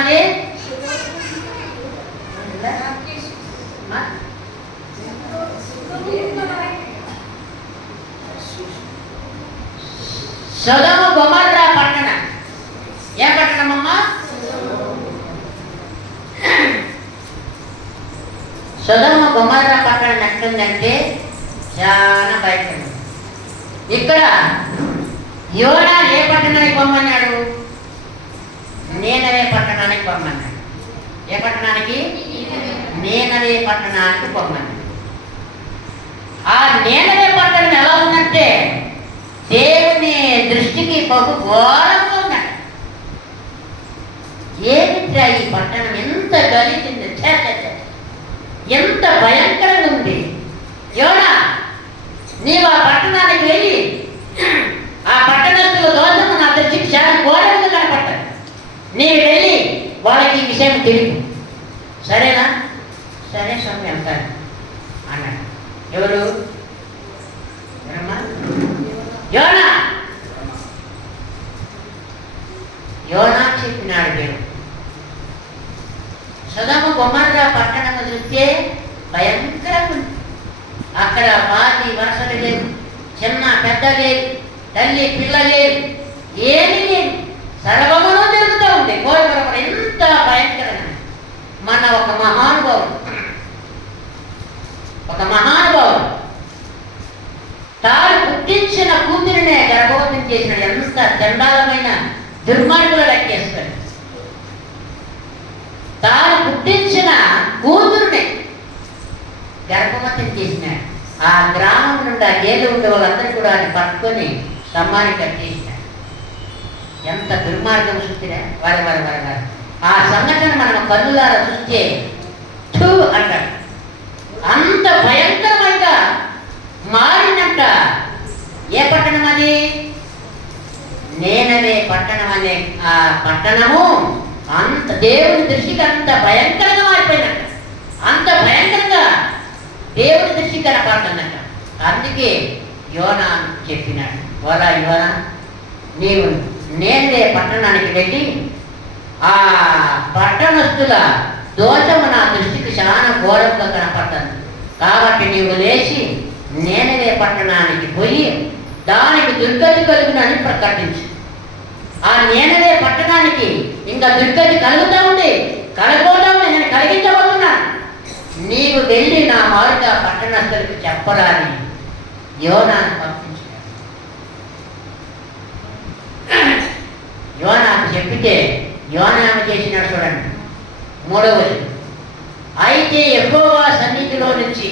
అది సొదొమ గొమొర్రా పట్టణం. ఏ పట్టణం అమ్మా? సొదొమ గొమొర్రా పట్టణం ఎట్లుందంటే చాలా భయంకరం. ఇక్కడ యోనా ఏ పట్టణానికి పొమ్మన్నాడు? నీనవే పట్టణానికి పొమ్మన్నాడు. ఏ పట్టణానికి? నీనవే పట్టణానికి పొమ్మన్నాడు. ఆ నీనవే పట్టణం ఎలా ఉందంటే దేవుని దృష్టికి బహు ఘోరంగా ఉన్నాడు. ఏమిట్రా ఈ పట్టణం ఎంత గలిచింది, ఎంత భయంకరంగా ఉంది. యోనా, నీవు ఆ పట్టణానికి వెళ్ళి ఆ పట్టణస్తుల దోషము నా దృష్టికి చాలా ఘోరంగా కనపడ్డాడు. నీవు వెళ్ళి వాళ్ళకి ఈ విషయం తెలుపు. సరేనా? సరే స్వామి వెళ్తాను అన్నాడు. ఎవరు? యోనా. యోనా చెప్పినాడు దేవుడు. సొదొమ గొమొర్రా పట్టణం చూస్తే భయంకరంగా ఉంది. అక్కడ వాది వరుసలు లేదు, చిన్న పెద్ద లేదు, తల్లి పిల్ల లేదు, ఏమీ లేదు, సర్వమును జరుగుతూ ఉంది. కోరికరపడ ఎంత భయంకరంగా. మన ఒక మహానుభావుడు తాను పుట్టించిన కూతురినే గర్భవతం చేసినాడు. ఎంత చండాలమైన దుర్మార్గులు లెక్కేస్తాడు. తాను పుట్టించిన కూతురునే గర్భవతం చేసినాడు. ఆ గ్రామం నుండి ఆ గేదె ఉండే వాళ్ళందరూ కూడా ఆయన పట్టుకొని స్తంభాన్ని కట్టేసినాడు. ఎంత దుర్మార్గం చూసినా వారి ఆ సంఘటన మనం కన్నులారా చూస్తే ఠూ అంటాడు. అంత భయంకరమైనగా మారినట్ట. ఏ పట్టణం అది? నీనవే పట్టణం అనే ఆ పట్టణము అంత దేవుని దృష్టికి అంత భయంకరంగా మారిపోయినట్ట. అంత భయంకరంగా దేవుని దృష్టి కనపడుతున్నట్ట. అందుకే యోనా చెప్పినాడు, ఓలా యోనా, నీవు నీనవే పట్టణానికి వెళ్ళి ఆ పట్టణస్తుల దోషము నా దృష్టికి చాలా ఘోరంగా కనపడుతుంది. కాబట్టి నీవు లేచి నీనవే పట్టణానికి పోయి దానికి దుర్గతి కలుగునని ప్రకటించు. ఆ నీనవే పట్టణానికి ఇంకా దుర్గతి కలుగుతూ ఉంది, కలగబోతా ఉంది, నేను కలిగించబోతున్నాను. నీవు వెళ్ళి నా మారుగా పట్టణస్తులకు చెప్పరాని యోనాను పంపించాడు. యోనాకు చెప్పితే యోనా చేసినాడు. చూడండి 3వది. అయితే యెహోవా సన్నిధిలో నుంచి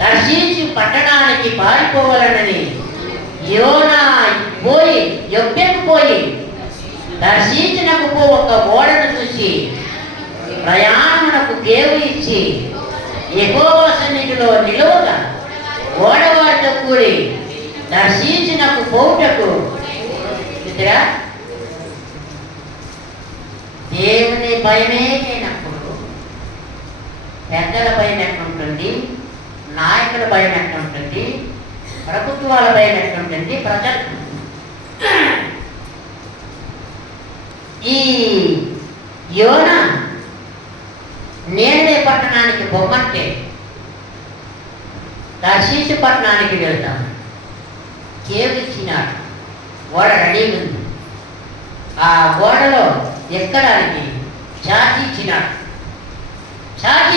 తర్షీషు పట్టణానికి పారిపోవాలనని యోనా పోయి యొప్పకు పోయి తర్షీషునకు ఒక ఓడను చూసి ప్రయాణమునకు దేవుడు ఇచ్చి యెహోవా సన్నిధిలో నిలువగా ఓడవారితో కూడి తర్షీషునకు పోవుటకు దేవుని భయమే లేనప్పుడు పెద్దల భయం ఎట్లుంటుంది, నాయకుల భయం ఎట్లుంటుంది, ప్రభుత్వాల భయం ఎట్లుంటుంది, ప్రజలు. ఈ యోనా నీనవే పట్టణానికి బొమ్మంటే తర్షీషు పట్టణానికి వెళ్తాను. కేవు ఇచ్చినాడు. ఓడ రెడీ ఉంది. ఆ ఓడలో ఎక్కడానికి ఛార్జీ ఇచ్చినాడు. ఛార్జీ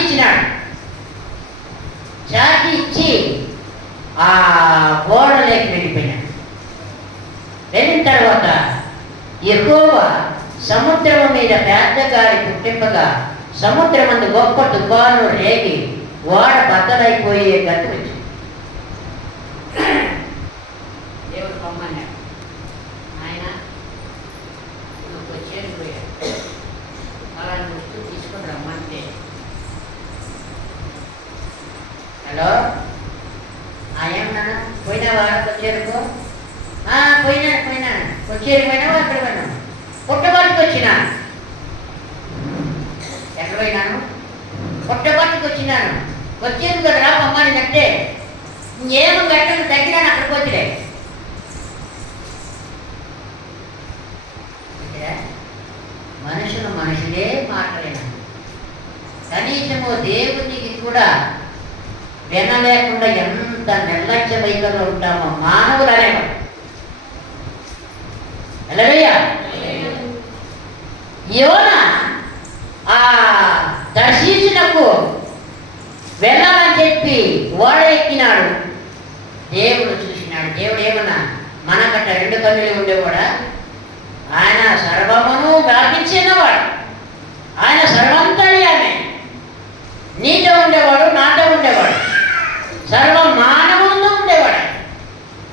ఇచ్చి ఆ ఓడలోకి వెళ్ళిపోయినాడు. వెళ్ళిన తర్వాత యెహోవా సముద్రము మీద పెద్ద గాలి పుట్టింపగా సముద్రమందు గొప్ప తుఫాను రేగి ఓడ బద్దలైపోయే గతి వచ్చింది. దేవుడు పొమ్మన్నాడు, ఆయన నువ్వు చేరిపోయాడు, అలా నువ్వు తీసుకొని రమ్మంటే. హలో, ఏమన్నా పోయినావా వచ్చేరుకో? పోయినా వచ్చేరు పోయినావా? ఎక్కడ పోయినావు? పుట్టబట్టుకు వచ్చినా. ఎక్కడ పోయినాను? పుట్టబట్టుకు వచ్చినాను. వచ్చేది కదా రా పొమ్మని అంటే ఏమో గట్టను తగ్గినాను. అక్కడికి వచ్చిలే. మనుషులే మాట్లాడిన కనీసము దేవునికి కూడా వినలేకుండా ఎంత నిర్లక్ష్య వైఖరిలో ఉంటామో మానవులు అనేవాడు. హల్లెలూయా. యోనా ఆ తర్షీషునకు వెళ్ళాలని చెప్పి ఓడ ఎక్కినాడు. దేవుడు చూసినాడు. దేవుడు ఏమన్నా మనకట్ట 2 కన్నులు ఉండేవాడా? ఆయన సర్వమును వ్యాపించినవాడు. ఆయన సర్వంతర్యామి. నీతో ఉండేవాడు, నాతో ఉండేవాడు, సర్వ మానవులతో ఉండేవాడు.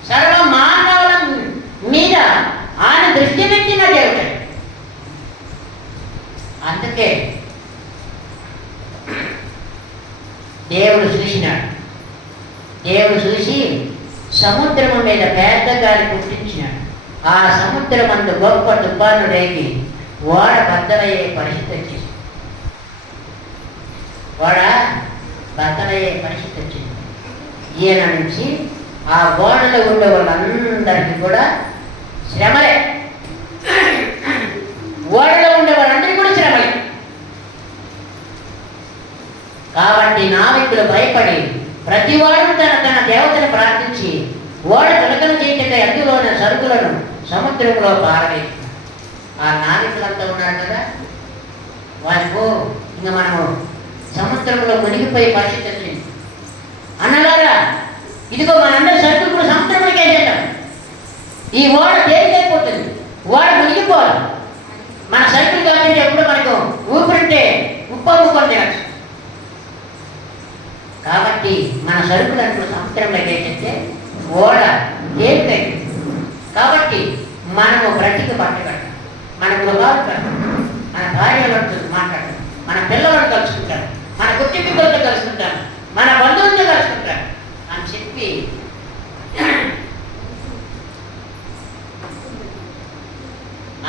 సర్వ మానవుల మీద ఆయన దృష్టి పెట్టిన దేవుడు. అందుకే దేవుడు చూసినాడు. దేవుడు చూసి సముద్రము మీద పెద్ద గాలి పుట్టించినాడు. ఆ సముద్రం అందు గొప్ప తుఫాను రేగి ఓడ బద్దలయ్యే పరిస్థితి వచ్చింది. ఓడ బద్దలయ్యే పరిస్థితి వచ్చింది. ఈయన నుంచి ఆ ఓడలో ఉండే వాళ్ళందరికీ కూడా శ్రమలే. ఓడలో ఉండే వాళ్ళందరికీ కూడా శ్రమలే. కాబట్టి నావికులు భయపడి ప్రతివాడు తన దేవతను ప్రార్థించి ఓడ తులకన చేయటకై అందులోని సరుకులను సముద్రంలో పారవేస్తున్నారు. ఆ నావికులంతా ఉన్నారు కదా, వారికో ఇంకా మనము సముద్రంలో మునిగిపోయే పరిస్థితి వచ్చింది. అన్నలారా, ఇదిగో మనందరి సరుకులు కూడా సముద్రంలోకి వేసేద్దాం. ఈ ఓడ తేలికైపోతుంది, ఓడ మునిగిపోవాలి. మన సరుకులు కాబట్టి ఎప్పుడు మనకు ఊపిరితే ఉప్పమ్ముకొని తినచ్చు. కాబట్టి మన సరుకులను సముద్రంలోకి వేసేస్తే ఓడ తేలికైంది. కాబట్టి మనము బ్రతికి పట్టగలం, మన గృహాలు కట్టడం, మన భార్యలతో మాట్లాడడం, మన పిల్లలను కలుసుకుంటాడు, మన కుటుంబీకులతో కలుసుకుంటాడు, మన బంధువులతో కలుసుకుంటాడు అని చెప్పి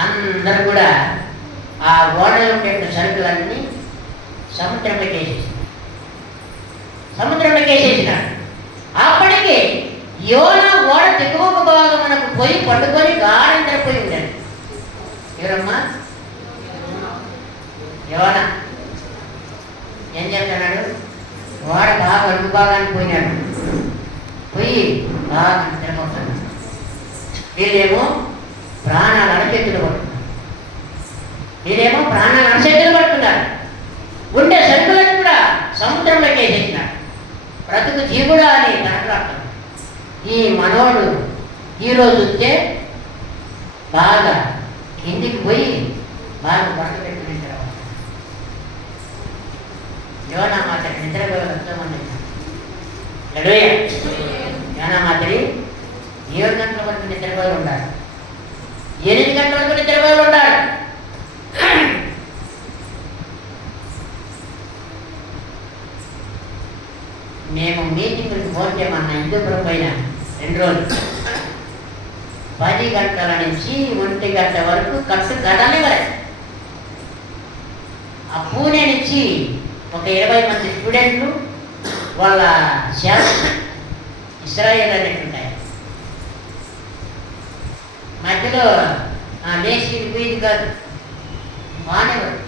అందరూ కూడా ఆ ఓడలో ఉండే సరుకులన్నీ సముద్రంలోకి వేసేసినాడు. అప్పటికి యోనా ఓడ దిగువ భాగమునకు పోయి పట్టుకొని గాఢంతరపోయి ఉండాడు. ఎవరమ్మా? యోనా ఏం చేస్తున్నాడు? ఓడ బాగా అడుగు భాగానికి పోయినాడు. పోయి బాగా నిద్రపోతున్నాడు. వీళ్ళేమో ప్రాణాలు అరచేతులు పడుతున్నారు. ఉండే సరుకులను కూడా సముద్రంలోకి వేసేసినాడు. బ్రతుకు జీవుడా అని కనపడతాడు. ఈ మనోడు ఈరోజు వస్తే బాగా కిందికి పోయి బాగా పట్టు పెట్టుకుని తర్వాత యోనా మాత్రం నిద్రపోయి వస్తామని యోనా మాదిరి 7 గంటల వరకు నిద్రపోయి ఉండాలి, 8 గంటల వరకు నిద్రపోయి ఉండాలి. మేము మీటింగ్కి పోతే మన హిందూపురం పైన 2 రోజులు 10 గంటల నుంచి 1 గంట వరకు కట్టు కదలివరే. ఆ పూణే నుంచి ఒక 20 మంది స్టూడెంట్లు వాళ్ళ సేవ ఇస్రాయేల్ అనేవి ఉంటాయి. మధ్యలో లేచి పోయింది కాదు, మానేవారు.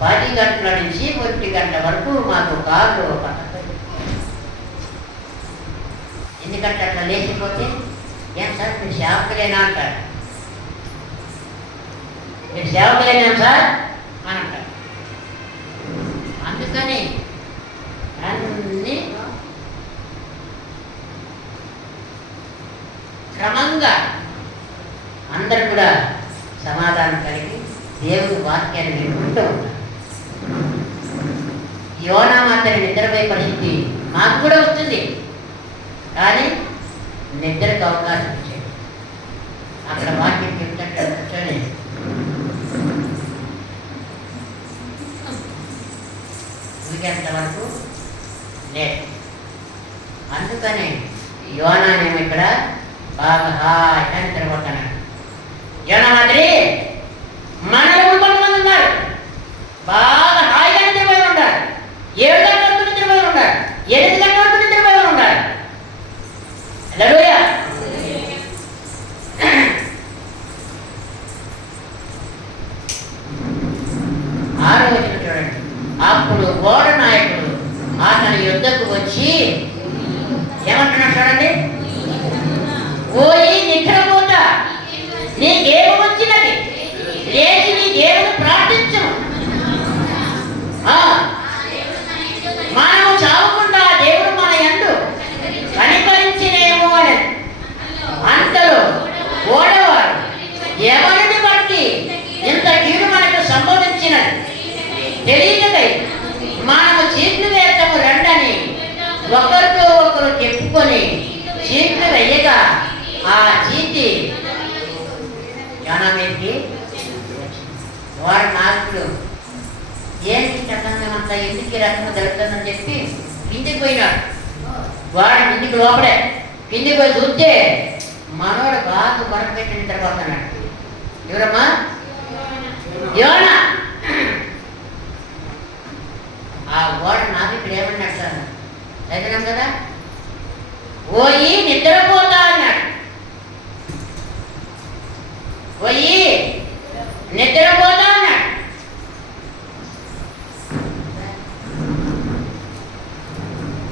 10 గంటల నుంచి 1 గంట వరకు మాకు కాదు పట్టదు. ఎందుకంటే అట్లా లేచిపోతే ఏం సార్ మీరు సేవకులేనా అంటారు. మీరు సేవకులేనా సార్ అని అంటారు. అందుకని అన్ని క్రమంగా అందరు కూడా సమాధానం కలిగి దేవుని వాక్యాన్ని వినుకుంటూ ఉంటారు. యోనా మాత్రం నిద్రపోయే పరిస్థితి మాకు కూడా వస్తుంది, కానీ నిద్రకు అవకాశం ఇచ్చాడు. అక్కడ వాక్యం చెప్తుంటే కూర్చొని ఉడికేంత వరకు లేదు. అందుకని యోనానేమో ఇక్కడ బాగా హాయిగా నిద్రపోతున్నాడు. యోనా మాదిరి మనలో కొంతమంది ఉన్నారు, బాగా హాయిగా నిద్రపోయి ఉంటారు. 7 గంటల వరకు నిద్రపోయి ఉంటారు, 8 గంటల వరకు నిద్రపోయి ఉంటారు. హల్లెలూయా. వచ్చినది తెలియకై మనము చీట్లు వేస్తాము రండని ఒకరితో ఒకరు చెప్పుకొని చీట్లు వేయగా ఆ చీటి జ్ఞానానికి వారు నాయకుడు ఏంటి చక్కగా అంతా ఎందుకు రక్తం జరుగుతుందని చెప్పి కిందికి పోయినాడు. వాడు కిందికి లోపడే కిందికి పోయి చూస్తే మనోడు బాగా బరకు పెట్టిన తర్వాత ఎవరమ్మా యోనా. ఆ ఓడ నావికుడు ఏమన్నాడు సార్ చదివినాం కదా, పోయి నిద్రపోతా అన్నాడు. పోయి నిద్రపోతా అన్నాడు.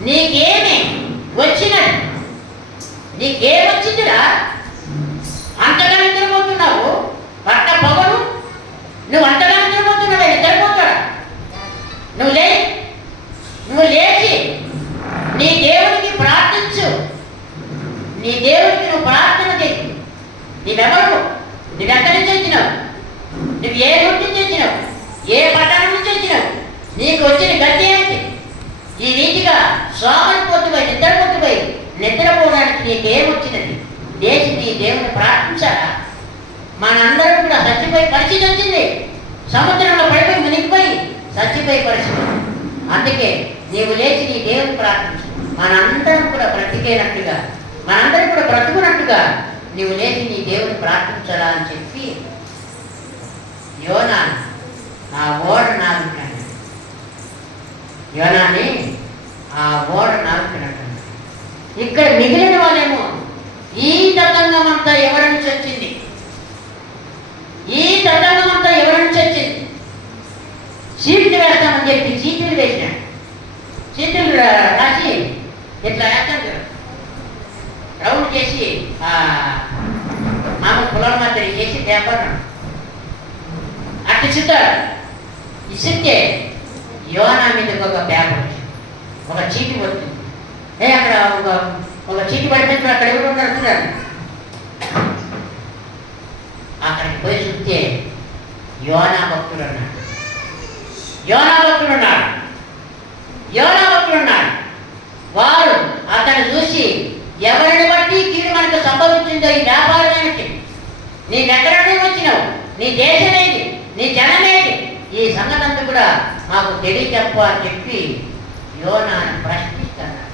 నీకేమి వచ్చినది, నీకేమొచ్చిందిరా అంతగా నిద్రపోతున్నావు? పట్ట పొగలు నువ్వు అంతగా నిద్రపోతున్నావే, నిద్రపోతాడా? నువ్వు లేచి నీ దేవునికి ప్రార్థించు. నీ దేవునికి నువ్వు ప్రార్థన చేయి. నీవెవరు? నువ్వెక్కడి నుంచి వచ్చినావు? నువ్వు ఏ ఊరి నుంచి వచ్చినావు? ఏ పట్టణం నుంచి వచ్చినావు? నీకు వచ్చిన గతి ఏమిటి? ఈ రీతిగా సోమరిపోతుపోయి నిద్రపోవడానికి నీకేమొచ్చినది? లేచి నీ దేవుని ప్రార్థించాలా? మనందరం కూడా చచ్చిపోయి పరిస్థితి వచ్చింది. సముద్రంలో పడిపోయి మునిగిపోయి చచ్చిపోయి పరిస్థితి. అందుకే నీవు లేచి నీ దేవుని ప్రార్థించు. మనందరం కూడా బ్రతికేనట్టుగా, మనందరం కూడా బ్రతుకున్నట్టుగా నీవు లేచి నీ దేవుని ప్రార్థించాలా అని చెప్పి యోనా ఆ ఓడ నావికుడు, యోనాని ఆ ఓడ నావికుడు. ఇక్కడ మిగిలిన వాళ్ళేమో ఈ తతంగం అంతా ఎవరి నుంచి వచ్చింది? ఈ తతంగం అంతా ఎవరి నుంచి వచ్చింది? చీట్లు వేస్తామని చెప్పి చీటీలు వేసినాడు. చీటీలు రాసి ఇట్లా వేస్తాడు, రౌండ్ చేసి మామూలు పొలాల మధ్య చేసి పేపర్ అట్లా ఇచ్చుతాడు. ఇస్తే యోనా మీద ఒక పేపర్, ఒక చీటి వస్తుంది. అక్కడ ఒక చీటి పడిపోయి అక్కడ ఎవరు ఉన్నారు? అక్కడికి పోయి చూస్తే యోనా భక్తుడు ఉన్నాడు. వారు అతను చూసి, ఎవరిని బట్టి కీడు మనకు సంభవించిందో, ఈ వ్యాపారం ఏమిటి, నీ దగ్గర వచ్చినావు, నీ దేశం ఏంటి, నీ జనం ఏంటి, ఈ సంగతి అంతా కూడా మాకు తెలియచెప్పు అని చెప్పి యోనాను ప్రశ్నిస్తున్నాడు.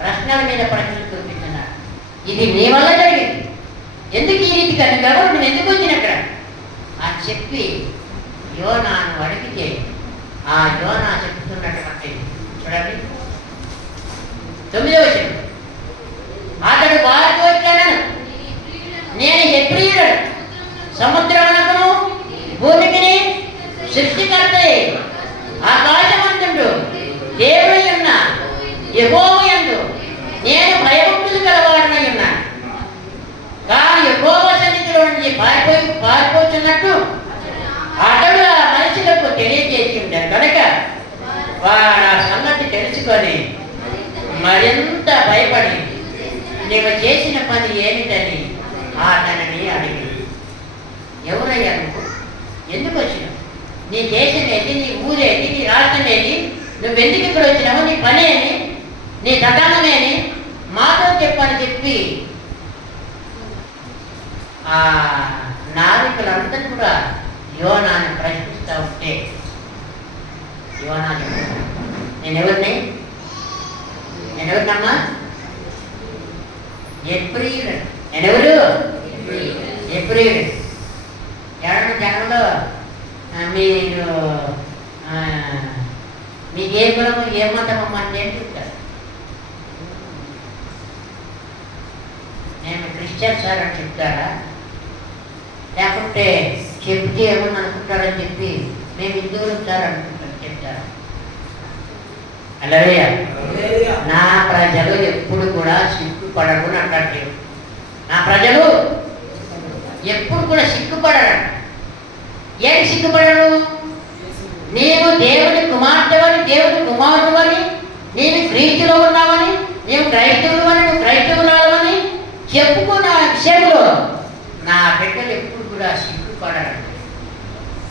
ప్రశ్నల మీద ప్రశ్నలు చూపిస్తున్నాడు. ఇది నీ వల్ల జరిగింది, ఎందుకు ఈ రీతిగా, నువ్వెవరు, నువ్వు ఎందుకు వచ్చినక్కడ అని చెప్పి యోనాను అడిగితే ఆ యోనా చెప్తున్నటువంటి చూడండి 9వ వచనం, అతడు వారితో ఇట్లనెను, నేను హెబ్రీయుడు, సముద్రమునకును భూమికిని సృష్టికర్తయే, ఆకాశమంతుడు దేవుడై ఉన్న యెహోవాయందు నేను భయభక్తులు గలవాడనై ఉన్నాను. కానీ యెహోవా సన్నిధిలో నుంచి పారిపోతున్నట్టు అతడు ఆ మనుషులకు తెలియజేసి ఉంటాడు కనుక వాడు ఆ సంగతి తెలుసుకొని మరింత భయపడి నీవు చేసిన పని ఏమిటని అతనిని అడిగింది. ఎవరయ్యా నువ్వు? ఎందుకు వచ్చినావు? నీ దేశం ఏది, నీ ఊరేది, నీ రాష్ట్రం ఏది, నువ్వెందుకు ఇక్కడ వచ్చినావు, నీ పనేని, నీ తతంగమేని మాతో చెప్పని చెప్పి ఆ నావికులందరూ కూడా యోనాన్ని ప్రశ్నిస్తూ ఉంటే యోనా నేనెవరినమ్మా? హెబ్రీయుడు. నేనెవరు? హెబ్రీయుడు. ఎవరన్నా జనంలో మీరు మీకు ఏ కులము ఏ మతమమ్మా అంటే ఏం చెప్తారు? నేను క్రిస్టియన్ సార్ అని చెప్తారా? లేకుంటే చెప్తే ఏమని అనుకుంటారని చెప్పి మేము హిందువులు సార్ అనుకుంటారు చెప్తారా? హల్లెలూయా. నా ప్రజలు ఎప్పుడు కూడా సిగ్గుపడరు అంటాడు. నా ప్రజలు ఎప్పుడు కూడా సిగ్గుపడరు. ఏంటి సిగ్గుపడరు? నీవు దేవుని కుమార్తెవని, దేవుని కుమారుడువని, నీవు క్రీస్తులో ఉన్నావని, నీవు క్రైస్తవులు అని, నువ్వు క్రైస్తవురాలని చెప్పుకున్న విషయంలో నా బిడ్డలు ఎప్పుడు కూడా సిగ్గుపడరు.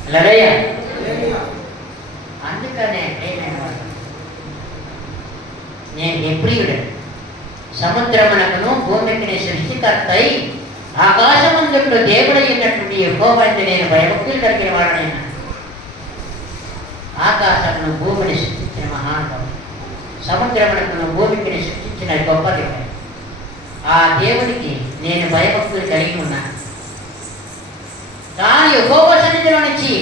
హల్లెలూయా. అందుకనే నేను ఎప్రియుడు సముద్రమునకును భూమికి సృష్టికర్తై ఆకాశమందుడు దేవుడైనటువంటి యెహోవాని నేను భయభక్తులు కలిగిన వాడనైనా. ఆకాశమును భూమిని సృష్టించిన మహానుభావుడు, సముద్రమునకును భూమికి సృష్టించిన గొప్ప దేవుడు. ఆ దేవుడికి నేను భయభక్తులు కలిగి ఉన్నాను. కానీ యెహోవా సన్నిధిలో నుంచి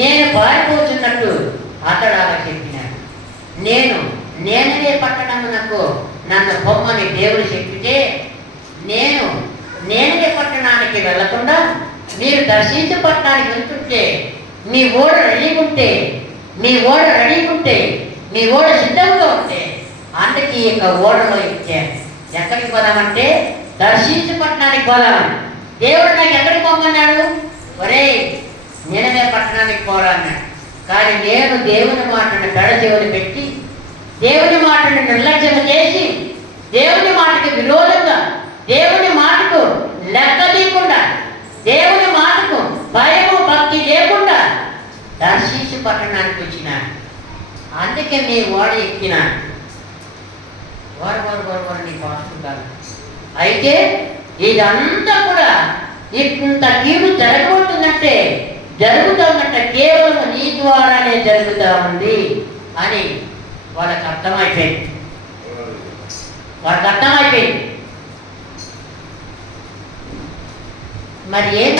నేను పారిపోతున్నట్టు అతడు అలా చెప్పినాడు. నేననే పట్టణమునకు నన్ను పొమ్మని దేవుడు చెప్పితే నేననే పట్టణానికి వెళ్లకుండా మీరు దర్శించే పట్టణానికి వెళ్తుంటే మీ ఓడ రెడీకుంటే మీ ఓడ సిద్ధంగా ఉంటే అందుకే ఇక ఓడలో ఇచ్చాను. ఎక్కడికి పోదామంటే దర్శించే పట్టణానికి పోదామని. దేవుడు నాకు ఎక్కడికి పోమన్నాడు? ఒరే నినవే పట్టణానికి పోరా అన్నాడు. కానీ నేను దేవుని మాటను పెడచెవిని పెట్టి దేవుని మాటను నిర్లక్ష్యం చేసి దేవుని మాటకి విరోధంగా దేవుని మాటకు లెక్క తీయకుండా దేవుని మాటకు భయము భక్తి లేకుండా దర్శించి పట్టణానికి వచ్చినాను. అందుకే మీ ఓడ ఎక్కినాను. వారు నీ పాఠం కాదు. అయితే ఇదంతా కూడా ఇంత కీడు జరగబోతుందంటే జరుగుతుందంటే కేవలం నీ ద్వారానే జరుగుతూ ఉంది అని వాళ్ళకి అర్థమైపోయింది. మరి ఏం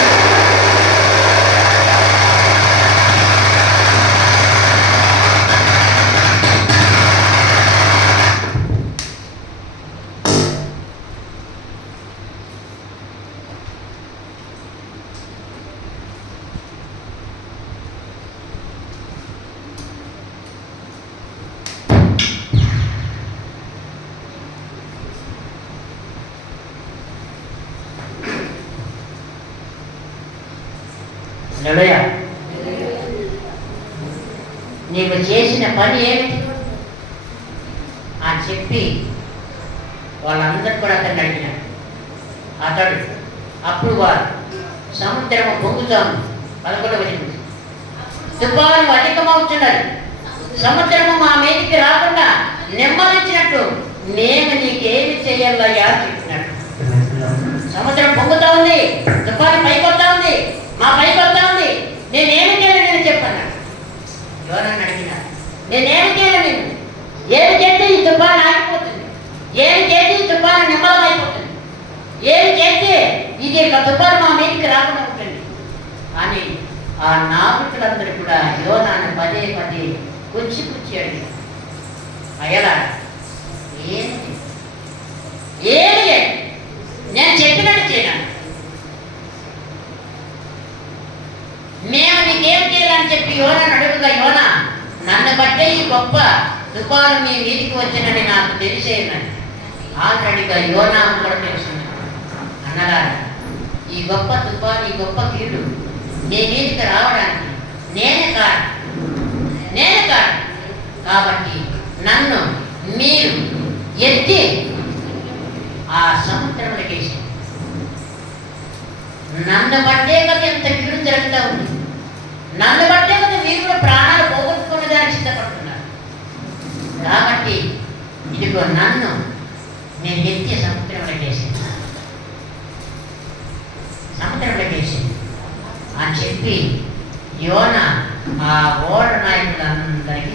నీవు చేసిన పని ఏమిటి అని చెప్పి వాళ్ళందరూ కూడా అతన్ని అడిగినారు. అప్పుడు వారు సముద్రము పొంగుతాము 11వ వచనం తుఫాను అధికమవుతున్నది, సముద్రము మా మీదికి రాకుండా నెమ్మదించినట్టు నేను నీకేమి చేయాలయ్యా చెప్పినట్టు. సముద్రం పొంగుతా ఉంది, తుఫాను పైకొస్తా ఉంది, మా పైకొస్తా ఉంది, నేనేమి చేయాలి నేను చెప్పాను. ఎవరన్నా అడిగినారు, నేనేమి చేయాలి, నేను ఏమి చేస్తే ఈ తుఫాను ఆగిపోతుంది, ఏమి చేస్తే ఈ తుఫాను నిమ్మలం అయిపోతుంది, ఏమి చేస్తే ఇది తుఫాను మా మీదికి రాకుండా ఉంటుంది అని ఆ నావికులందరూ కూడా యోనాను పదే పుచ్చి అడిగారు. అయ్యలా ఏమి నేను చెప్పినట్టు చేయను, మేము నీకేం చేయాలని చెప్పి యోనాను అడుగుగా, యోనా నన్ను బట్టే ఈ గొప్ప తుఫాను మీ మీదికి వచ్చినని నాకు తెలిసేనని. ఆల్రెడీగా యోనా కూడా తెలుసుంది. అన్నలా ఈ గొప్ప తుఫాను, ఈ గొప్ప కీడు నీ మీదికి రావడానికి నేనే కాదు. కాబట్టి నన్ను మీరు ఎత్తి ఆ సముద్రంలోకి వేసి, నన్ను బట్టే కదా ఎంత కీడు జరుగుతూ ఉంది, నన్ను బట్టే కదా మీరు కూడా ప్రాణాలు పోగొట్టుకునే దానికి సిద్ధపడుతున్నారు. కాబట్టి ఇదిగో నన్ను నేను ఎత్తి సముద్రంలోకి వేసింది అని చెప్పి యోనా ఆ ఓడ నాయకులందరికీ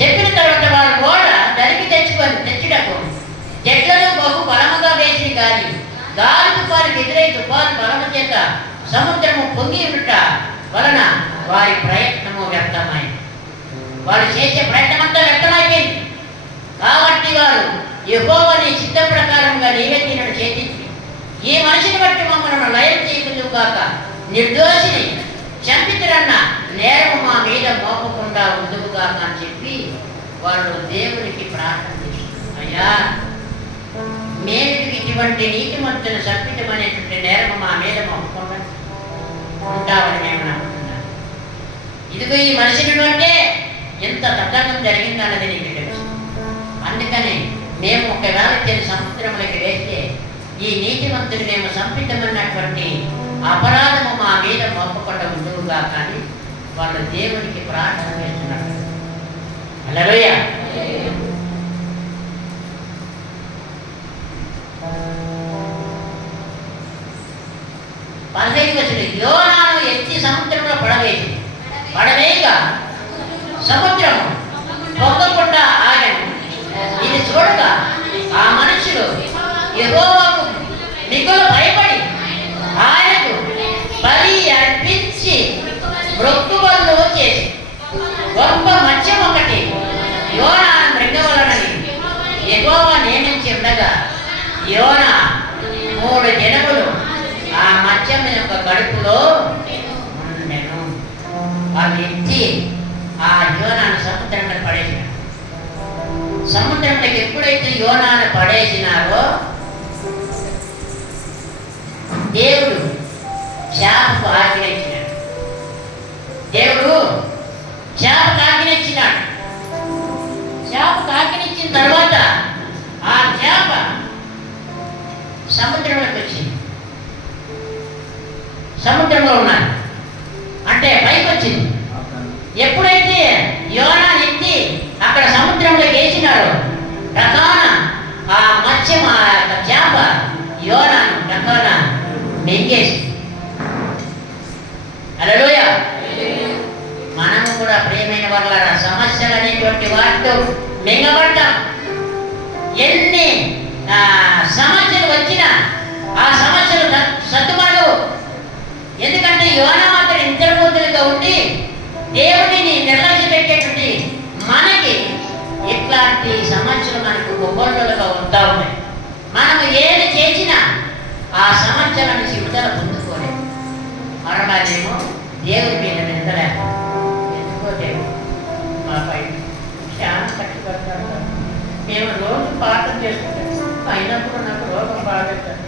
చెప్పిన తర్వాత వారు ఓడ దరికి తెచ్చుటకు చెట్లను బహు బలముగా వేసి గాలి తుఫాను ఎదురై తుఫాను బలము చేత సముద్రము పొంగి ఉండుట వలన వారి ప్రయత్నము వ్యర్థమైంది. వారు చేసే ప్రయత్నం అంతా వ్యర్థమైపోయింది. కాబట్టి వారు యెహోవాని చిత్త ప్రకారంగా నైవేద్యమును చేయించి, ఈ మనిషిని బట్టి మమ్మల్ని లయం చేయకుందుగాక, నిర్దోషిని చంపితురన్న నేరము మా మీద మోపకుండా ఉందుగాక అని చెప్పి వాళ్ళు దేవునికి ప్రార్థన చేస్తున్నారు. అయ్యా మేము ఇటువంటి నీతిమంతుని చంపితమనేటువంటి నేరము మా మీద మోపకుండా ఉంటామని మేము నమ్ముతున్నాం. ఇదిగో ఈ మనిషిని బట్టే ఎంత తతంగం జరిగిందన్నది నీకు తెలుసు. అందుకని మేము ఒకవేళ సముద్రంలోకి వేస్తే ఈ నీతిమంతుని మేము సంపితమన్నటువంటి అపరాధము మా మీద మోపకుండా ఉండువుగా కానీ వాళ్ళు దేవునికి ప్రార్థన చేస్తున్నారు. హల్లెలూయా. యోనాను ఎత్తి సముద్రంలో పడవేయగా సముద్రము పొంగకుండా ఆగను. ఇది చూడగా ఆ మనుషులు యెహోవాకు మిగులు భయపడి ఆయనకు బలి అర్పించి మొక్కుబడులు చేసి గొప్ప మత్స్యం ఒకటి యోనాను మృంగవలనని యెహోవా నియమించి ఉండగా యోనా 3 దినములు ఆ మత్స్యం యొక్క కడుపులో ఉండెను. వాళ్ళు ఎత్తి ఆ యోనాను సముద్రంలో పడేసినారు. సముద్రంలోకి ఎప్పుడైతే యోనాను పడేసినారో దేవుడు చేపకు ఆజ్ఞ ఇచ్చినాడు. దేవుడు చేపకు ఆజ్ఞ ఇచ్చినాడు. చేపకు ఆజ్ఞ ఇచ్చిన తర్వాత ఆ చేప సముద్రంలోకి వచ్చింది. సముద్రంలో ఉన్నారు అంటే పైకి వచ్చింది. ఎప్పుడైతే యోనా ఎత్తి అక్కడ సముద్రంలో వేసినారో రకాన ఆ మత్స్యం ఆ యొక్క చేప యోనాను రకాన మింగేసి. హల్లెలూయా. మనము కూడా ప్రియమైన వాళ్ళారా సమస్యలు అనేటువంటి వాటితో మింగబడ్డాం. ఎన్ని సమస్యలు వచ్చినా ఆ సమస్యలు సర్దుమడవు. ఎందుకంటే యోనా మాత్రం నిద్రపోతులుగా ఉండి దేవుడిని నిర్లక్ష్య పెట్టేటువంటి మనకి ఇట్లాంటి సమస్యలు మనకు గొప్పలుగా వస్తూ ఉన్నాయి. మనము ఏది చేసినా ఆ సమస్యల నుంచి విడుదల పొందుకోలేదు. మరలాదేమో దేవుడి మీద నిందలేదు. ఎందుకో దేవుడు మా పై చాలా కట్టుబడతాడు. మేము రోజు పాఠం చేసుకుంటాం. అయినప్పుడు నాకు రోగం బాగేస్తాడు.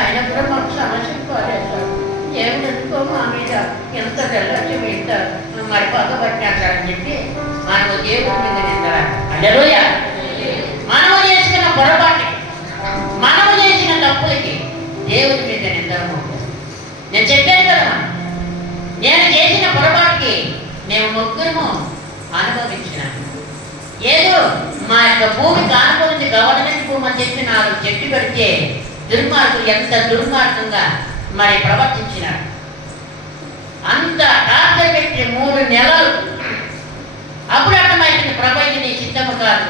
అయినప్పుడు మాకు సమస్యలు బాగేస్తాడు. ఏమిటో మా మీద ఎంత నిర్లక్ష్యం ఎంత మరి పక్కబట్టినాడని చెప్పి మనము దేవుడి మీద నిందరా. హల్లెలూయా. మనము చేసిన పొరపాటుకి మనము చేసిన తప్పులకి దేవుడి మీద నిందరము. నేను చెప్పాను కదా, నేను చేసిన పొరపాటుకి మేము ముగ్గురము అనుభవించినాము. ఏదో మా యొక్క భూమికి అనుభవించి గవర్నమెంట్ భూమి అని చెప్పి 4 చెట్టు పెడితే దుర్మార్గులు ఎంత దుర్మార్గంగా మరి ప్రవర్తించినాడు. అంత టార్చర్ పెట్టి 3 నెలలు అప్పుడు అర్థమైంది ప్రభు నీ సిద్ధము కాదు.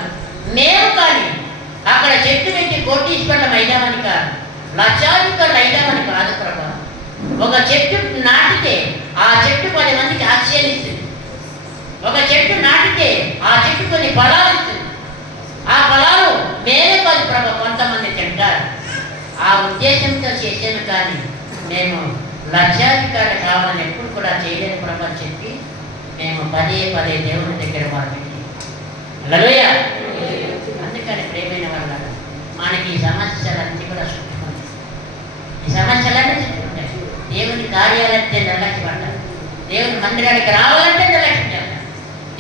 మేము కానీ అక్కడ చెట్టు పెట్టి కోటీశ్వరులం అయిదామని కాదు, లక్షాధికారులు అయిదామని కాదు ప్రభు. ఒక చెట్టు నాటితే ఆ చెట్టు 10 మందికి ఆశ్చర్యం ఇస్తుంది. ఒక చెట్టు నాటితే ఆ చెట్టు కొన్ని ఫలాలు ఇస్తుంది. ఆ ఫలాలు మేమే కాదు ప్రభు కొంతమంది తింటారు. ఆ ఉద్దేశంతో చేసాను కానీ మేము లక్షాధికారులు కావాలని ఎప్పుడు కూడా చేయలేని ప్రభు అని చెప్పి మేము పదే దేవుని దగ్గర మొదలుపెట్టి. హల్లెలూయా. అందుకని ప్రేమైన వల్ల మనకి ఈ సమస్యలన్నీ కూడా చుట్టుకుంటాయి. ఈ సమస్యలన్నీ చుట్టుకుంటాయి. దేవుని కార్యాలంటే నిర్లక్ష్యపడ్డారు. దేవుని మందిరానికి రావాలంటే నిర్లక్ష్యం చేస్తారు.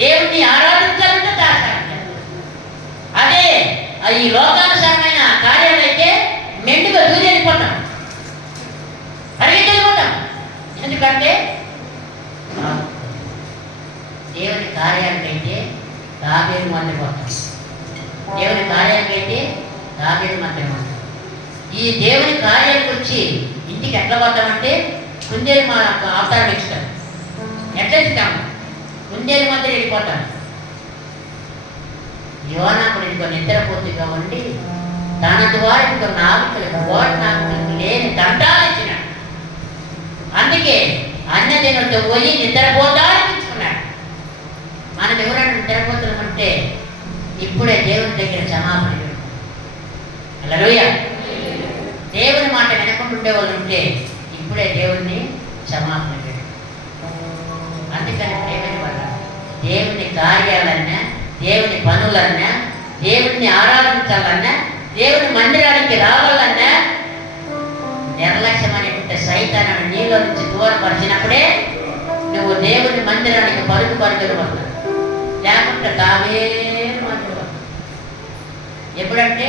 దేవుణ్ణి ఆరాధించాలంటే దాచాలంటారు. అదే ఈ లోకానుసారమైన కార్యాలైతే మెండుగా దూరి వెళ్ళిపోతాం, పరిగెత్తిపోతాం. ఎందుకంటే దేవుని కార్యాలకైతే దాబేలు మందిరం పోతాం. దేవుని కార్యాలకైతే దాబేలు మందిరం పోతాం. ఈ దేవుని కార్యాలకు వచ్చి ఇంటికి ఎట్లా పోతామంటే కుందేలు మా అవతారం ఇస్తాం. ఎట్లా ఇస్తాము? కుందేలు మందిరం వెళ్ళిపోతాం. యోనాకుడు ఇంకో నిద్రపోతుగా ఉండి తన ద్వారా ఇంకో నావికులకు లేని దండాలు ఇచ్చినాడు. అందుకే అన్యదేవులతో పోయి నిద్రపోతానికి ఇచ్చుకున్నాడు. మనం ఎవరైనా నిద్రపోతున్నామంటే ఇప్పుడే దేవుని దగ్గర క్షమాపణ. హల్లెలూయా. దేవుని మాట వినకుండా ఉండే వాళ్ళు ఉంటే ఇప్పుడే దేవుణ్ణి క్షమాపణ. అందుకని ప్రేమని వల్ల దేవుని కార్యాలన్నా, దేవుని పనులన్నా, దేవుణ్ణి ఆరాధించాలన్నా, దేవుని మందిరానికి రావాలన్నా నిర్లక్ష్యం అనేటువంటి సైతాన్ని నీలో నుంచి దూరపరిచినప్పుడే నువ్వు దేవుని మందిరానికి పరుగు వస్తావు. లేకుంటే తావే మందిరం. ఎప్పుడంటే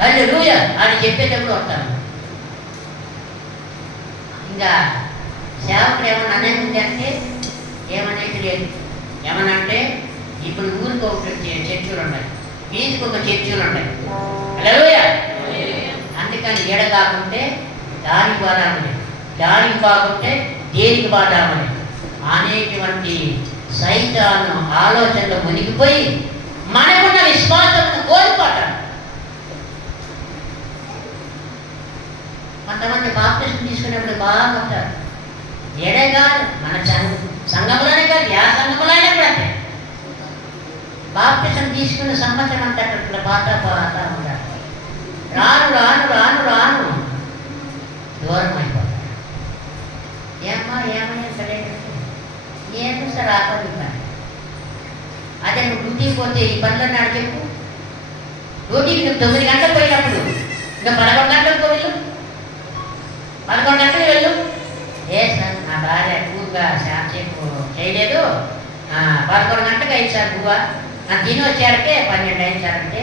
హల్లెలూయా అని చెప్పేటప్పుడు వస్తాను. ఇంకా సేవకుడు ఏమన్నా అనేది అంటే ఏమనేది లేదు. ఏమనంటే ఇప్పుడు ఊరికి ఒకటి చర్చలు ఉన్నాయి, వీధికి ఒక చర్చలు ఉన్నాయి. హల్లెలూయా. అందుకని ఎడ కాకుంటే దానికి బాధామని, దానికి కాకుంటే దేనికి బాధామని అనేటువంటి సైతాను ఆలోచనలో మునిగిపోయి మనకున్న విశ్వాసమును కోల్పోతాడు. కొంతమంది బాప్తిసం తీసుకునేప్పుడు బాగా ఉంటారు. ఏడే కాదు, మన సంఘంలోనే కాదు, యా సంఘంలో అయినా కూడా అంతే. బాప్తిసం తీసుకున్న సంవత్సరం అంతా అట్లా పాతా ఉంటారు. రాను రాను రాను రాను దూరం అయిపోతారు. ఏమయ్యా సరే ఏమో సార్ ఆ పని పని అదే నువ్వు డ్యూటీకి పోతే ఈ పనులు నాడు చెప్పు. డ్యూటీకి నువ్వు 9 గంటలకు పోయినప్పుడు ఇంకా 11 గంటలకు వెళ్ళు, 11 గంటలకు వెళ్ళు. ఏ సార్ నా భార్య ఎక్కువగా శాంతింపు చేయలేదు, 11 గంటలకు అయింది సార్ నువ్వా నాకు తిని వచ్చారంటే 12 అయింది సార్ అంటే,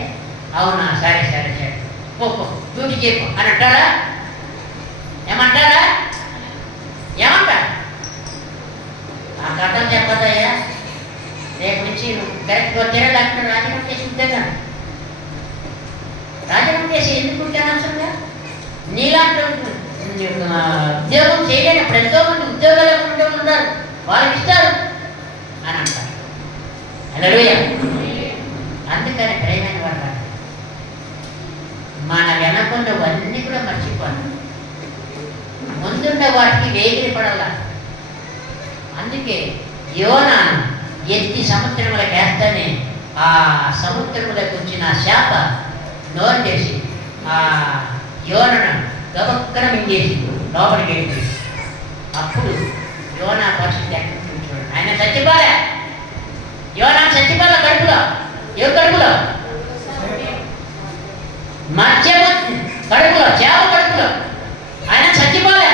అవునా సరే సరే సరే పో డ్యూటీ చెప్పు అని అంటారా? ఏమంటారా? ఏమంటారు? ఆ కథలు చెప్పదయ్యా, రేపు నుంచి నువ్వు కరెక్ట్గా తిరగలేకుండా రాజీనామా చేసి ఉద్యోగం రాజీనామా చేసి ఎందుకు అవసరంగా నీలాంటి ఉద్యోగం చేయలేనప్పుడు ఎంతోమంది ఉద్యోగాలు ఉండే ఉన్నారు, వాళ్ళకి ఇస్తారు అని అంటారు. హల్లెలూయా. అందుకని ప్రేమైన వాళ్ళ మన వెనకున్నవన్నీ కూడా మర్చిపోను, ముందున్న వాటికి వేగిరి పడాల. అందుకే యోనాను ఎత్తి సముద్రములకు వేస్తేనే ఆ సముద్రములకు వచ్చిన శాప నోరు చేసి ఆ యోనను గబక్కన మింగేసి లోపలికి వెళ్ళి అప్పుడు యోనా పరిస్థితి ఎక్కడ చూడండి. ఆయన చచ్చిపోలే, యోనా చచ్చిపోలే కడుపులో. ఏ కడుపులో? మత్స్యము కడుపులో, చేప కడుపులో. ఆయన చచ్చిపోలే,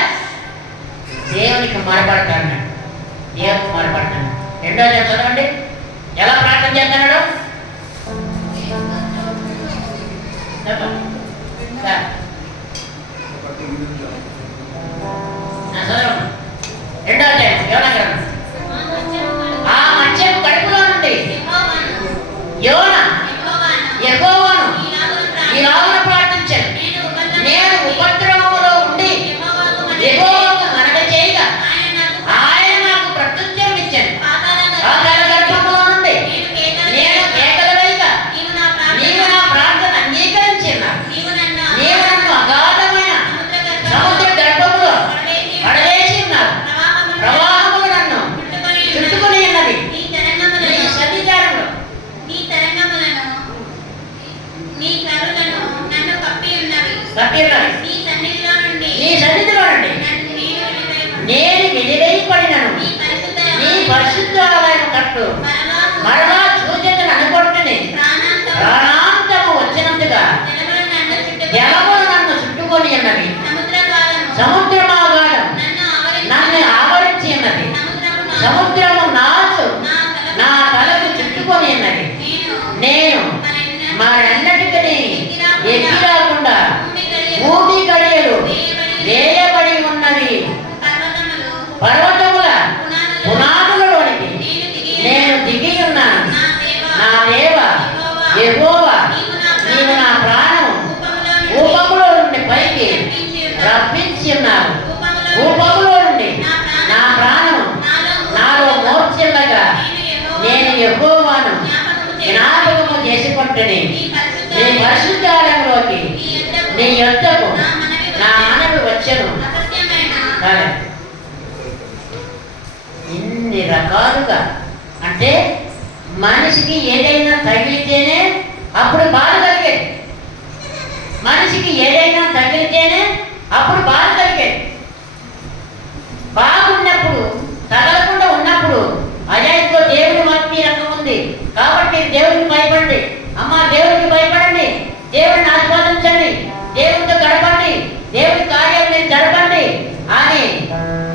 దేవునికి మొరపడతాడు. దేవునికి మొరపడతాడు. రెండో చదవండి, ఎలా ప్రార్థన చేస్తున్నాడు? రెండో ఆ మత్స్యం కడుపులో నుండి యోనా యెహోవాను ఇలాగున ప్రార్థించాను, నేను ఉపద్రవములో ఉండి యెహోవాకు మనవి చేయగా ఆయన నాకు ప్రత్యుత్తరం ఇచ్చాను. పాతాళ గర్భములో నుండి నేను కేకలు వేయగా నీవు నా ప్రార్థన అంగీకరించి ఉన్నావు. నీవు నన్ను అగాధమైన సముద్ర గర్భములో పడవేసి ఉన్నావు. ప్రవాహములు నన్ను చుట్టుకొని ఉన్నది. నీ సన్నిధానములో కప్పి ఉన్నది. నీ సన్నిధిలో నుండి నేను వెలివేయబడినను. నీ పరిశుద్ధ ఆలయం కట్టు మరలా సూచనను అనుకొట్టుని ప్రాణాంతము వచ్చినందుగా జలములు నన్ను చుట్టుకొని ఉన్నవి. సముద్రమాగాఢం నన్ను ఆవరించి ఉన్నది. సముద్రము నాచు నా తలకు చుట్టుకొని ఉన్నది. నేను మరెన్నటికీ ఎక్కి రాకుండా భూమి గడియలు వేయబడి ఉన్నవి. పర్వతముల పునాదులలోనికి నేను దిగి ఉన్నాను. నా దేవ యెహోవా, నీవు నా ప్రాణము ఊపములో నుండి పైకి రప్పించి ఉన్నావు. ఊపములో నుండి నా ప్రాణము నాలో మోర్చిల్లగా నేను యెహోవాను జ్ఞాపకము చేసుకుంటుని నీ పరిశుద్ధాలయంలోకి నీ యొద్దకు నా మనవి వచ్చెను. ఇన్ని రకాలుగా అంటే మనిషికి ఏదైనా తగిలితేనే అప్పుడు బాధ కలిగేది. మనిషికి ఏదైనా తగిలితేనే అప్పుడు బాధ కలిగేది. బాగున్నప్పుడు తగలకుండా ఉన్నప్పుడు అజాయితో దేవుడి మాట మీ రకం ఉంది కాబట్టి దేవుడికి భయపడండి. అమ్మ దేవుడికి భయపడండి, దేవుడిని ఆస్వాదించండి, దేవుడితో గడపండి, దేవుడి కార్యాలు మీరు జరపండి అని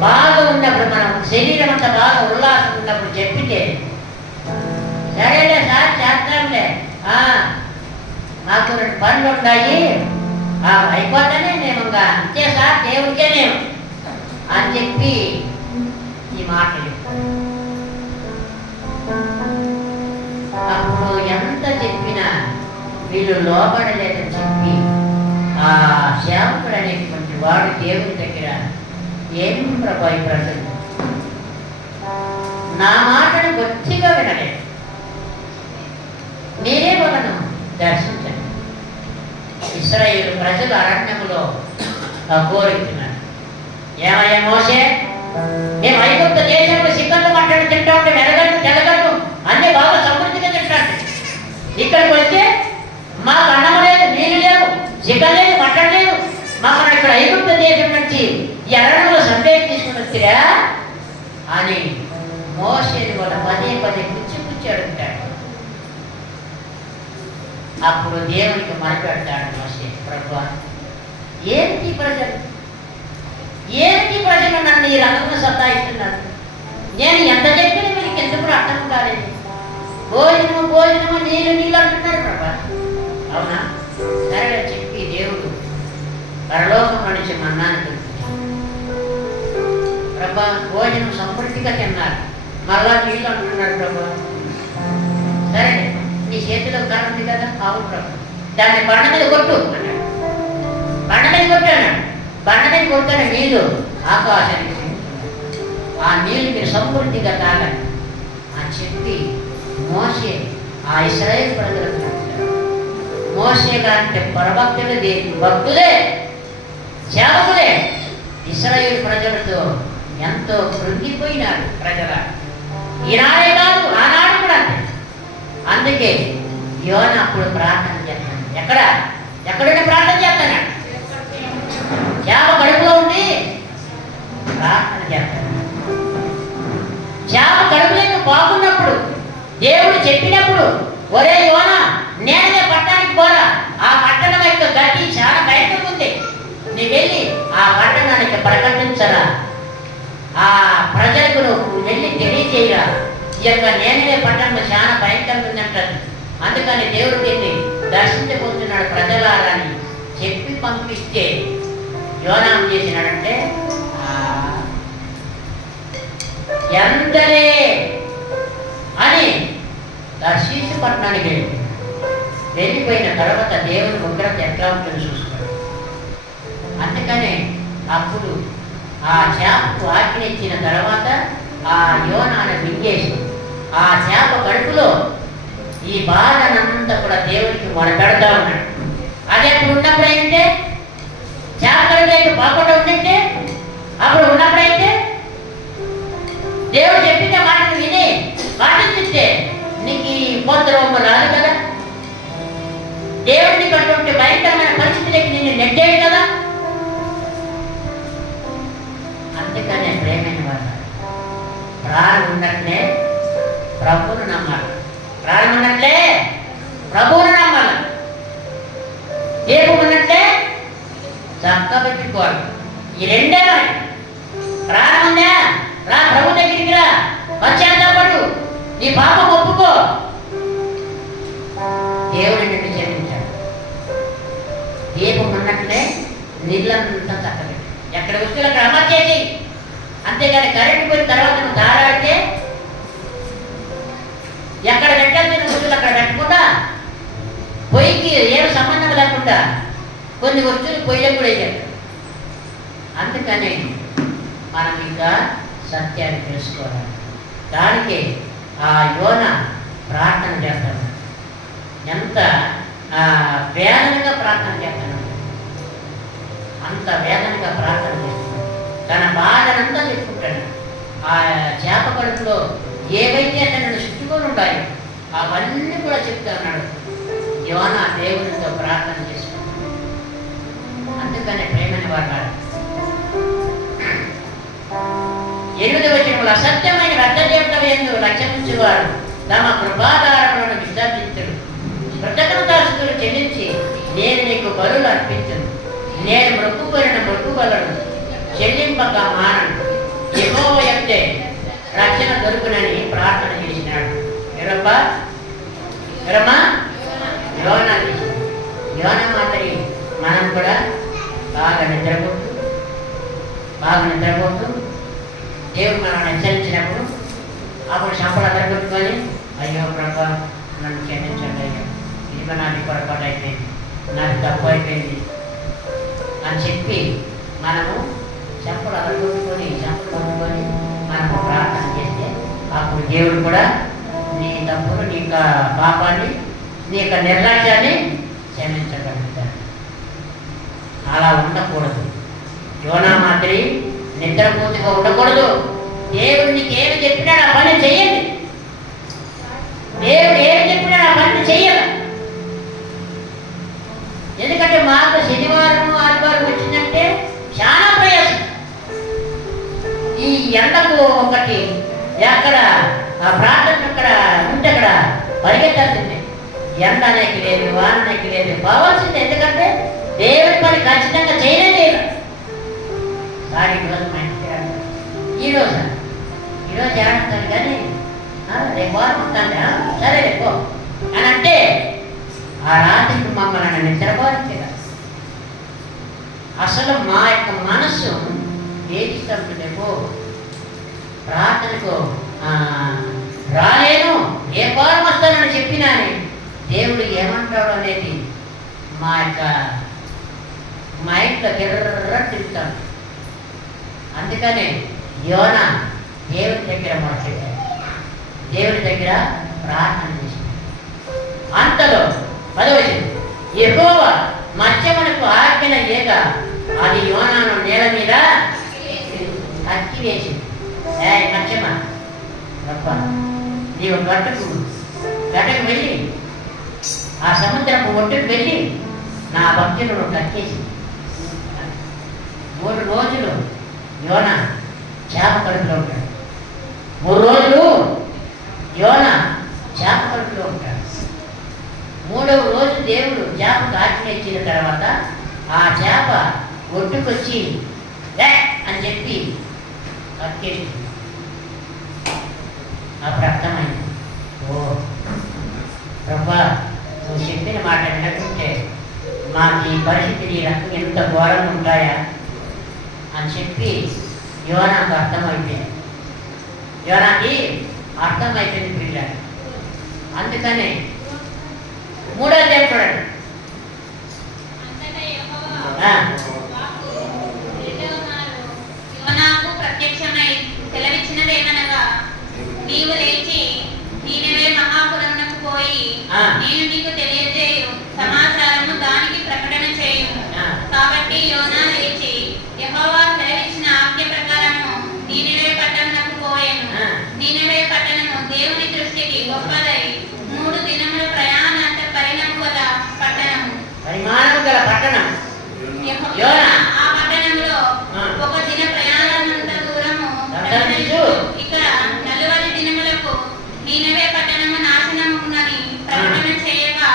బాగా ఉన్నప్పుడు మనం శరీరం అంతా బాగా ఉల్లాసం ఉన్నప్పుడు చెప్పితే సరేలే సార్ చేస్తాంలే, నాకు 2 పనులు ఉన్నాయి అయిపోతానే నేను ఇంకా అంతే సార్ దేవుడికే నేను అని చెప్పి ఈ మాట చెప్పాడు. అప్పుడు ఎంత చెప్పినా వీళ్ళు లోబడలేదని చెప్పి ఆ సేవకుడు అనేటువంటి వాడు దేవుని దగ్గర ఏం ప్రభా ఈ ప్రజలు నా మాటను గట్టిగా వినలేదు, నేనే వాళ్ళను దర్శించండి. ఇశ్రాయేలు ప్రజలు అరణ్యములో కోరుతున్నారు, ఏమయ్యా మోసే, మేము ఐగుప్తు దేశంలో సిక్కలు మట్టలు తింటా ఉంటే మెరగట్టు తెల్లగట్టు అన్నీ బాగా సమృద్ధిగా తింటాండి. ఇక్కడికి వస్తే మాకు అన్నం లేదు, నీళ్ళు లేవు, చికెన్ లేదు, మటన్ లేదు, మాకు ఇక్కడ ఐగుప్తు దేశం నుంచి ఈ అరణ్యంలో సందేహం తీసుకుని వచ్చిరా అని మోసేని వాళ్ళ పదే పదే పుచ్చి అడుగుతాడు. అప్పుడు దేవునికి మాట్లాడతాడు మోసే, ప్రభువా ఏంటి ప్రజలు నన్ను ఈ రకంగా సతాయిస్తున్నారు, నేను ఎంత చెప్పినా మీకు ఎందుకు అర్థం కాలేదు, భోజనము నీళ్ళు అంటున్నారు ప్రభా. అవునా, సరే చెప్పి దేవుడు పరలోకంలో నుంచి మన్నాను తెలుపుతాడు. ప్రభా భోజనం సమృద్ధిగా తిన్నారు, మళ్ళా నీళ్ళు అంటున్నారు ప్రభా. సరే నీ చేతిలో కర్ర ఉంది కదా, అవును ప్రభా, దాన్ని బండ మీద కొట్టు అన్నాడు. బండ మీద కొట్టాడు, బండ మీద కొట్టాను నీళ్ళు ఆకాశానికి, ఆ నీళ్ళు మీరు సమృద్ధిగా తాగండి అని చెప్పి మోసే ఆ ఇశ్రాయేలు ప్రజలకు చెప్తాడు. మోసే గారంటే పరభక్తులు, దేవుని భక్తులే, సేవకులే, ఇశ్రాయేలు ప్రజలతో ఎంతో కృంగిపోయినారు ప్రజల. ఈనాడే కాదు, ఆనాడు కూడా అంతే. అందుకే యోన అప్పుడు ప్రార్థన చేస్తాను, ఎక్కడుండి ప్రార్థన చేస్తాను, చేప కడుపులో ఉండి ప్రార్థన చేస్తాను. చేప కడుపులోకి బాగున్నప్పుడు దేవుడు చెప్పినప్పుడు, ఒరే యోన నేనే పట్టణానికి పోరా, ఆ పట్టణం యొక్క గట్టి చాలా బయటకు ఉంది, నీ వెళ్ళి ఆ పట్టణానికి ప్రకటించరా, ఆ ప్రజలకు నువ్వు వెళ్ళి తెలియజేయరా, ఈ యొక్క నేనే పట్టణంలో చాలా భయంకరంగా ఉందంటారు. అందుకని దేవుడు దీన్ని దర్శించబోతున్నాడు ప్రజలారని చెప్పి పంపిస్తే యోనా చేసినాడంటే ఎందరే అని దర్శించి పట్టణానికి వెళ్ళిపోయిన తర్వాత దేవుని ఉగ్రత ఎట్లా ఉంటుందో చూసుకోండి. అందుకనే అప్పుడు ఆ చేపకు ఆజ్ఞ ఇచ్చిన తర్వాత ఆ యోనాను మింగేసి ఆ చేప కడుపులో ఈ బాధనంతా కూడా దేవునికి మొరపెడతా ఉన్నాడు. అదే అప్పుడు ఉన్నప్పుడైతే చేప కడుపులో బాగుండా ఉందంటే అప్పుడు ఉన్నప్పుడైతే దేవుడు చెప్పిన మాటను విని పాటించితే నీకు ఈ ఉపద్రవం రాదు కదా, దేవుడిని కట్టుంటే భయంకరమైన పరిస్థితులకి నిన్ను నెట్టేది కదా. అందుకనే ప్రేమైన వాళ్ళు ప్రాణం ఉన్నట్లే ప్రభువును నమ్మాలి, ప్రాణం ఉన్నట్లే ప్రభువును నమ్మాలి, దీపం ఉన్నట్లే చక్క పెట్టుకోవాలి. ఈ రెండే మరి. ప్రాణం ఉందా, రా ప్రభు దగ్గరికి రా, పశ్చాత్తాపడు, నీ పాపం ఒప్పుకో, దేవుడు నిన్ను క్షమించాడు. దీపం ఉన్నట్లే నీళ్ళంతా చక్కబెట్టి ఎక్కడ వస్తువులు అక్కడ అమర్చేసి, అంతేగాని కరెంట్ పోయిన తర్వాత నువ్వు దారాడితే ఎక్కడ పెట్టాల్సిన వస్తువులు అక్కడ పెట్టకుండా, పొయ్యికి ఏమి సంబంధం లేకుండా కొన్ని వస్తువులు పొయ్యిలో కూడా వేయాలి. అందుకని మనం ఇంకా సత్యాన్ని తెలుసుకోవాలి. దానికి ఆ యోన ప్రార్థన చేస్తాడు, ఎంత వేదనగా ప్రార్థన చేస్తాడు, అంత వేదనగా ప్రార్థన చేస్తున్నాడు. తన బాధనంతా చెప్పుకుంటాడు. ఆ చేప కడుపులో ఏవైతే అతను చుట్టుకొని ఉంటాయో అవన్నీ కూడా చెప్తా ఉన్నాడు. యోన దేవునితో ప్రార్థన చేసుకుంటాడు. అందుకనే ప్రేమని వాడు 8వ వచనంలో అసత్యమైన వ్యర్థదేవతలందు లక్ష్యమించేవారు తమ కృపాధారములను విసర్జించరు, కృతజ్ఞతాస్తుతులు చెల్లించి నేను నీకు బలులు అర్పించను, నేను మొక్కుకొనిన మొక్కుబలను చెల్లింపక మానను, యెహోవా యొక్కటే రక్షణ దొరుకునని ప్రార్థన చేసినాడు. యోన మాదిరి మనం కూడా బాగా నిద్రపోతూ బాగా నిద్రపోతూ దేవుడు మనల్ని హెచ్చరించినప్పుడు అప్పుడు సంపద పెట్టుకొని అయ్యో ప్రభా నన్ను క్షమించండి అయ్యా, ఇది నాది పొరపాటు అయిపోయింది, నాకు తప్పు అయిపోయింది అని చెప్పి మనము చెంపలు అదగొట్టుకొని మనము ప్రార్థన చేస్తే అప్పుడు దేవుడు కూడా నీ తప్పులు, నీ యొక్క పాపాన్ని, నీ యొక్క నిర్లక్ష్యాన్ని క్షమించగలుగుతాడు. అలా ఉండకూడదు. యోనా మాదిరి నిద్రపూర్తిగా ఉండకూడదు. దేవుడు నీకు ఏమి చెప్పినాడు ఆ పని చెయ్యండి. దేవుడు ఏమి చెప్పినాడు ఆ పని చెయ్యాలి. ఎందుకంటే మాకు శనివారం ఆదివారం వచ్చిందంటే చాలా ప్రయాసం. ఈ ఎండకు ఒకటి ఎక్కడ ఆ ప్రాంతం అక్కడ ఉంటే అక్కడ పరిగెత్తాల్సిందే. ఎండ అనేది లేదు, వాన అనేది లేదు, పోవాల్సిందే. ఎందుకంటే దేవుడి పని ఖచ్చితంగా చేయలేదు. కానీ ఈరోజు ఏమంటాను కానీ రేపు వారం ఉంటాను, సరే రేపు అని అంటే ఆ రాత్రికి మమ్మల్ని నిద్రపోలేదు. అసలు మా యొక్క మనస్సు ఏదిస్తుంటుందేమో ప్రార్థనకు రాలేను, ఏ వారం వస్తానని చెప్పినా దేవుడు ఏమంటాడు అనేది మా యొక్క మైండ్లో తిర్ర తిరుగుతాడు. అందుకనే యోనా దేవుడి దగ్గర మొదలుపెట్టాడు, దేవుడి దగ్గర ప్రార్థన చేసింది. అంతలో 10వ వచనం, యెహోవా మత్స్యమునకు ఆజ్ఞ చేయక అది యోనాను నేల మీద కక్కి వేసింది. మత్స్యమా నీవు గట్టుకు వెళ్ళి ఆ సముద్రపు ఒడ్డుకు వెళ్ళి నా భక్తులను కక్కేసి 3 రోజులు యోనా చేప కడుపులో ఉంటాడు. 3 రోజులు యోనా చేప కడుపులో ఉంటాడు. 3వ రోజు దేవుడు చేపకు ఆజ్ఞ ఇచ్చిన తర్వాత ఆ చేప ఒడ్డుకొచ్చి అని చెప్పి కక్కేసి అప్పుడు అర్థమైంది, ఓ ప్రభా నువ్వు చెప్పిన మాట వినకుంటే మాకు ఈ పరిస్థితి ఈ రకం ఎంత ఘోరంగా ఉంటాయా అని చెప్పి యోనాకు అర్థమైపోయింది. యోనాకి అర్థమైపోయింది పిల్లలు. అందుకనే 3వ అధ్యాయం చూడండి. ప్రత్యక్షమై సెలవిచ్చినదేమనగా, నీవు లేచి నీనెవే మహాపురమునకు పోయి నేను నీకు తెలియజేయు సమాచారము దానికి ప్రకటన చేయు. కాబట్టి యోనా లేచి యెహోవా సెలవిచ్చిన ఆజ్ఞ ప్రకారము నీనెవే పట్టణమునకు పోయెను. నీనెవే పట్టణము దేవుని దృష్టికి గొప్పదై 3 దినముల ప్రయాణాంత పరిణామం గల పట్టణము. ఆ పట్టణంలో 1 దిన ప్రయాణమంత దూరము. ఇక్కడ 40 దినములకు నీనెవే పట్టణము నాశనమున్నది ప్రకటన చేయగా,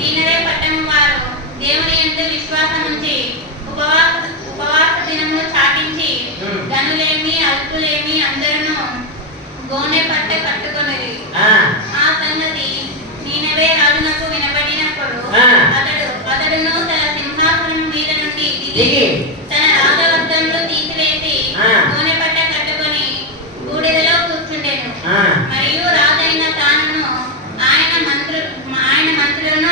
నీనెవే పట్టణం వారు దేవుని యందు విశ్వాసముంచి ఉపవాస దినములు చాటించి గనులేమి అల్పులేమి అందరూ గోనె పట్టె కట్టుకొనిరి. ఆ సంగతి నీనెవే రాజునకు వినబడినప్పుడు అతడును తన సింహాసనం మీద నుండి దిగి